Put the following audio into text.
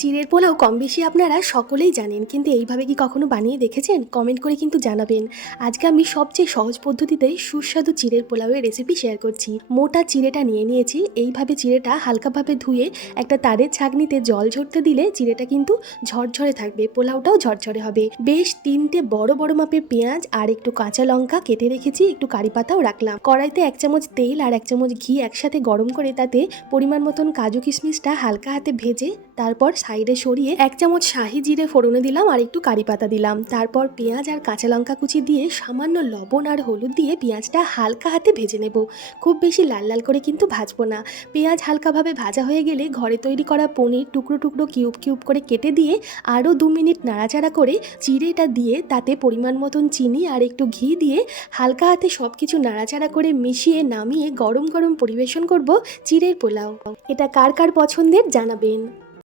চিড়ের পোলাও কম বেশি আপনারা সকলেই জানেন, কিন্তু এইভাবে কি কখনো বানিয়ে দেখেছেন? কমেন্ট করে কিন্তু জানাবেন। আজকে আমি সবচেয়ে সহজ পদ্ধতিতে সুস্বাদু চিড়ের পোলাওয়ের রেসিপি শেয়ার করছি। মোটা চিড়েটা নিয়ে নিয়েছি। এইভাবে চিড়েটা হালকাভাবে ধুয়ে একটা তারের ছাঁকনিতে জল ঝরতে দিলে চিড়েটা কিন্তু ঝরঝরে থাকবে, পোলাওটাও ঝরঝরে হবে। বেশ 3টে বড় বড় মাপের পেঁয়াজ আর একটু কাঁচা লঙ্কা কেটে রেখেছি, একটু কারি পাতাও রাখলাম। কড়াইতে 1 চামচ তেল আর 1 চামচ ঘি একসাথে গরম করে তাতে পরিমাণ মতন কাজু কিশমিশটা হালকা হাতে ভেজে তারপর সাইডে সরিয়ে 1 চামচ শাহি জিরে ফোড়নে দিলাম আর একটু কারি পাতা দিলাম। তারপর পেঁয়াজ আর কাঁচা লঙ্কা কুচি দিয়ে সামান্য লবণ আর হলুদ দিয়ে পেঁয়াজটা হালকা হাতে ভেজে নেব। খুব বেশি লাল লাল করে কিন্তু ভাজবো না। পেঁয়াজ হালকাভাবে ভাজা হয়ে গেলে ঘরে তৈরি করা পনির টুকরো টুকরো কিউব কিউব করে কেটে দিয়ে আরও 2 মিনিট নাড়াচাড়া করে চিড়েটা দিয়ে তাতে পরিমাণ মতন চিনি আর একটু ঘি দিয়ে হালকা হাতে সব কিছু নাড়াচাড়া করে মিশিয়ে নামিয়ে গরম গরম পরিবেশন করব চিড়ের পোলাও। এটা কার কার পছন্দের জানাবেন।